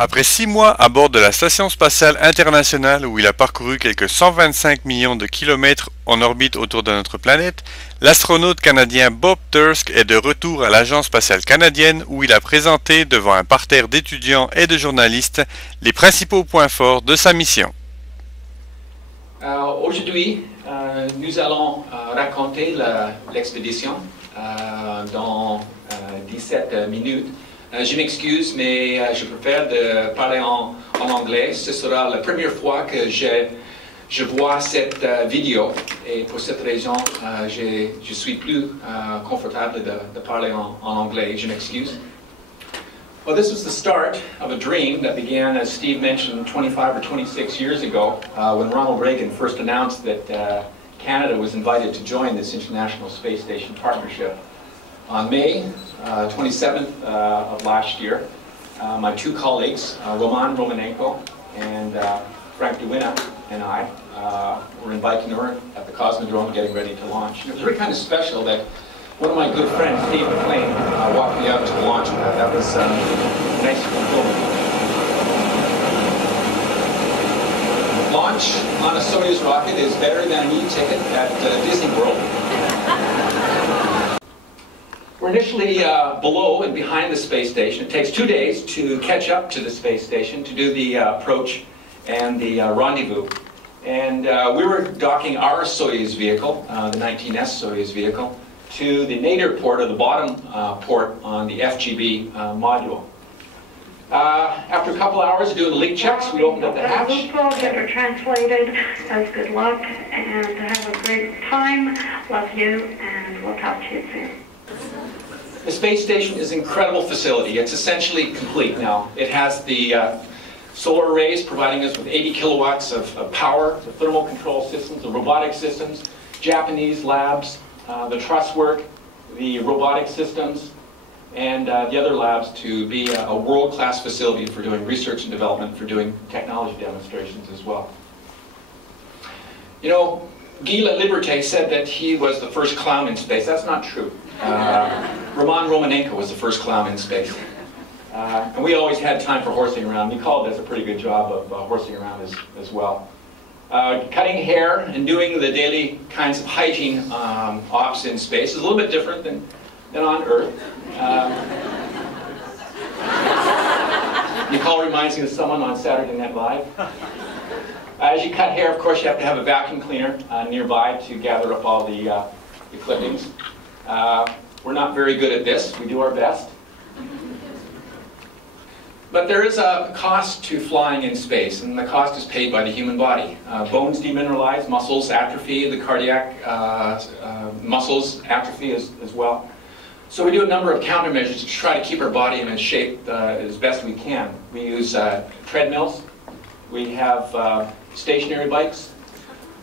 Après 6 mois à bord de la Station spatiale internationale où il a parcouru quelques 125 millions de kilomètres en orbite autour de notre planète, l'astronaute canadien Bob Thirsk est de retour à l'Agence spatiale canadienne où il a présenté devant un parterre d'étudiants et de journalistes les principaux points forts de sa mission. Aujourd'hui, nous allons raconter l'expédition dans 17 minutes. Je m'excuse, mais je préfère de parler en anglais. Ce sera la première fois que je vois cette vidéo et pour cette raison, je suis plus confortable de parler en anglais. Je m'excuse. Well, this was the start of a dream that began, as Steve mentioned, 25 or 26 years ago when Ronald Reagan first announced that Canada was invited to join this International Space Station partnership. On May 27th of last year, my two colleagues, Roman Romanenko and Frank Duwina, and I were in Baikonur at the Cosmodrome getting ready to launch. And it was really kind of special that one of my good friends, Steve McLean, walked me out to the launch pad. That was nice fulfillment. Launch on a Soyuz rocket is better than an e-ticket at Disney World. We're initially below and behind the space station. It takes 2 days to catch up to the space station to do the approach and the rendezvous. And we were docking our Soyuz vehicle, the 19S Soyuz vehicle, to the nadir port, or the bottom port on the FGB module. After a couple hours of doing the leak checks, we opened up the hatch. That are translated as good luck and have a great time. Love you, and we'll talk to you soon. The space station is an incredible facility. It's essentially complete now. It has the solar arrays providing us with 80 kilowatts of power, the thermal control systems, the robotic systems, Japanese labs, the truss work, the robotic systems, and the other labs to be a world-class facility for doing research and development, for doing technology demonstrations as well. You know, Guy Laliberté said that he was the first clown in space. That's not true. Roman Romanenko was the first clown in space. And we always had time for horsing around. Nicole does a pretty good job of horsing around as well. Cutting hair and doing the daily kinds of hygiene ops in space is a little bit different than on Earth. Nicole reminds me of someone on Saturday Night Live. As you cut hair, of course, you have to have a vacuum cleaner nearby to gather up all the clippings. We're not very good at this. We do our best. But there is a cost to flying in space, and the cost is paid by the human body. Bones demineralize, muscles atrophy, the cardiac muscles atrophy as well. So we do a number of countermeasures to try to keep our body in shape as best we can. We use treadmills. We have stationary bikes.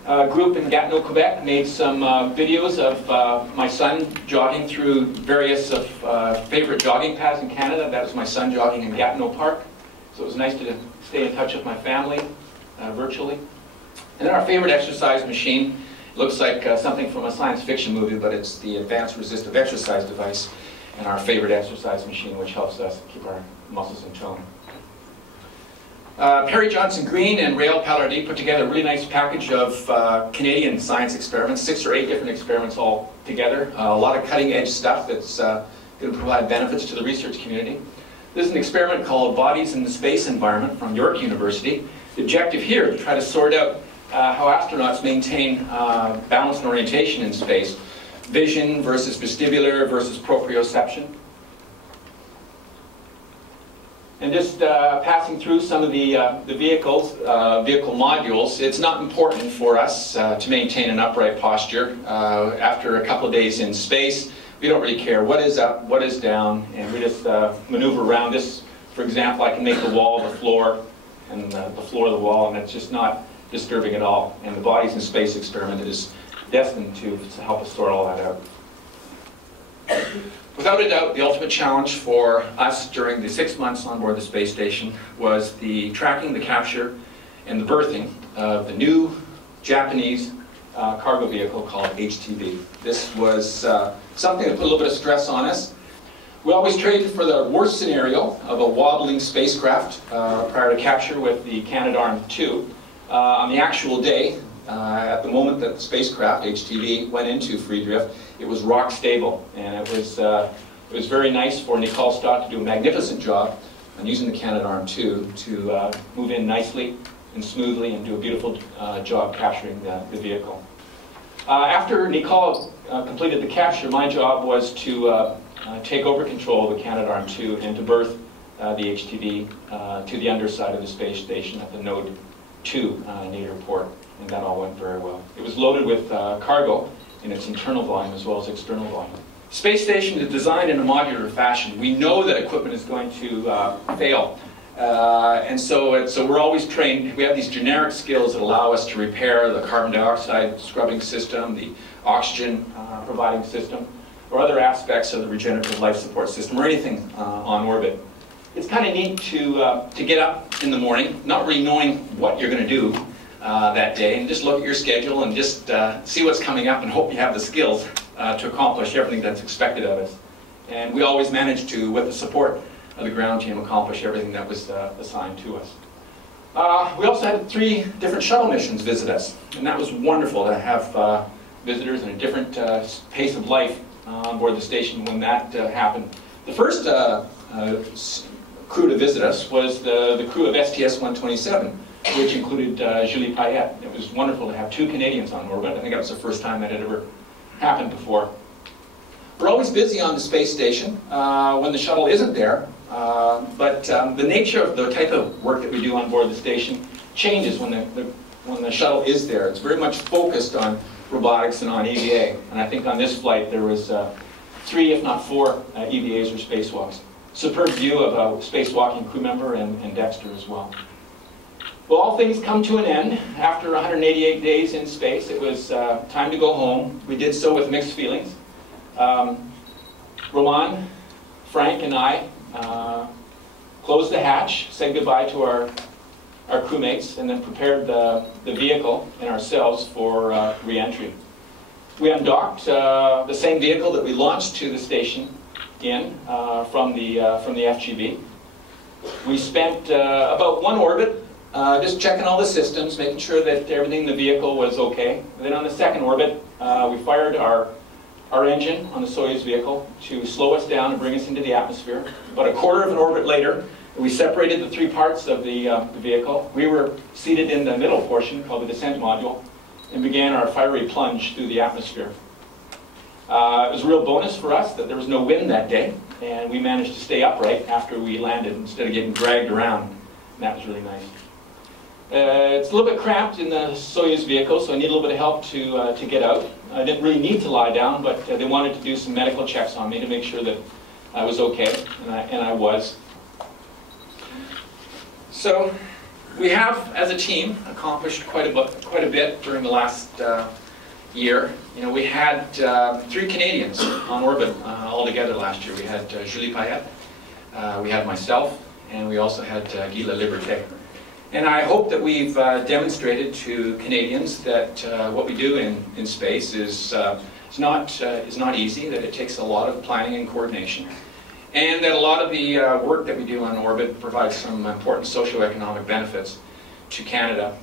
A group in Gatineau, Quebec made some videos of my son jogging through various favorite jogging paths in Canada. That was my son jogging in Gatineau Park. So it was nice to stay in touch with my family virtually. And then our favorite exercise machine looks like something from a science fiction movie, but it's the Advanced Resistive Exercise Device and our favorite exercise machine, which helps us keep our muscles in tone. Perry Johnson Green and Rael Pallardy put together a really nice package of Canadian science experiments, 6 or 8 different experiments all together. A lot of cutting-edge stuff that's going to provide benefits to the research community. This is an experiment called Bodies in the Space Environment from York University. The objective here is to try to sort out how astronauts maintain balance and orientation in space. Vision versus vestibular versus proprioception. And just passing through some of the vehicle modules, it's not important for us to maintain an upright posture. After a couple of days in space, we don't really care what is up, what is down, and we just maneuver around this. For example, I can make the wall the floor, and the floor the wall, and it's just not disturbing at all. And the Bodies in Space experiment is destined to help us sort all that out. Without a doubt, the ultimate challenge for us during the 6 months on board the space station was the tracking, the capture, and the berthing of the new Japanese cargo vehicle called HTV. This was something that put a little bit of stress on us. We always traded for the worst scenario of a wobbling spacecraft prior to capture with the Canadarm2. On the actual day, at the moment that the spacecraft, HTV, went into free drift, it was rock stable, and it was very nice for Nicole Stott to do a magnificent job on using the Canadarm2 to move in nicely and smoothly and do a beautiful job capturing the vehicle. After Nicole completed the capture, my job was to take over control of the Canadarm2 and to berth the HTV to the underside of the space station at the Node 2 nadir port, and that all went very well. It was loaded with cargo in its internal volume as well as external volume. Space station is designed in a modular fashion. We know that equipment is going to fail, and so we're always trained. We have these generic skills that allow us to repair the carbon dioxide scrubbing system, the oxygen providing system, or other aspects of the regenerative life support system, or anything on orbit. It's kind of neat to get up in the morning, not really knowing what you're going to do that day, and just look at your schedule and just see what's coming up and hope you have the skills to accomplish everything that's expected of us. And we always managed to, with the support of the ground team, accomplish everything that was assigned to us. We also had 3 different shuttle missions visit us, and that was wonderful to have visitors in a different pace of life on board the station when that happened. The first crew to visit us was the crew of STS-127, which included Julie Payette. It was wonderful to have 2 Canadians on orbit. I think that was the first time that had ever happened before. We're always busy on the space station when the shuttle isn't there, but the nature of the type of work that we do on board the station changes when the shuttle is there. It's very much focused on robotics and on EVA, and I think on this flight there was 3, if not 4, EVAs or spacewalks. Superb view of a spacewalking crew member and Dexter as well. Well, all things come to an end. After 188 days in space, it was time to go home. We did so with mixed feelings. Roman, Frank, and I closed the hatch, said goodbye to our crewmates, and then prepared the vehicle and ourselves for re-entry. We undocked the same vehicle that we launched to the station in from the FGB. We spent about 1 orbit just checking all the systems, making sure that everything in the vehicle was okay. And then on the 2nd orbit, we fired our engine on the Soyuz vehicle to slow us down and bring us into the atmosphere. About a quarter of an orbit later, we separated the 3 parts of the vehicle. We were seated in the middle portion, called the descent module, and began our fiery plunge through the atmosphere. It was a real bonus for us that there was no wind that day, and we managed to stay upright after we landed instead of getting dragged around, and that was really nice. It's a little bit cramped in the Soyuz vehicle, so I need a little bit of help to get out. I didn't really need to lie down, but they wanted to do some medical checks on me to make sure that I was okay, and I was. So we have, as a team, accomplished quite a bit during the last year. You know, we had 3 Canadians on orbit altogether last year. We had Julie Payette, we had myself, and we also had Guy Laliberté. And I hope that we've demonstrated to Canadians that what we do in space is not easy, that it takes a lot of planning and coordination, and that a lot of the work that we do on orbit provides some important socioeconomic benefits to Canada.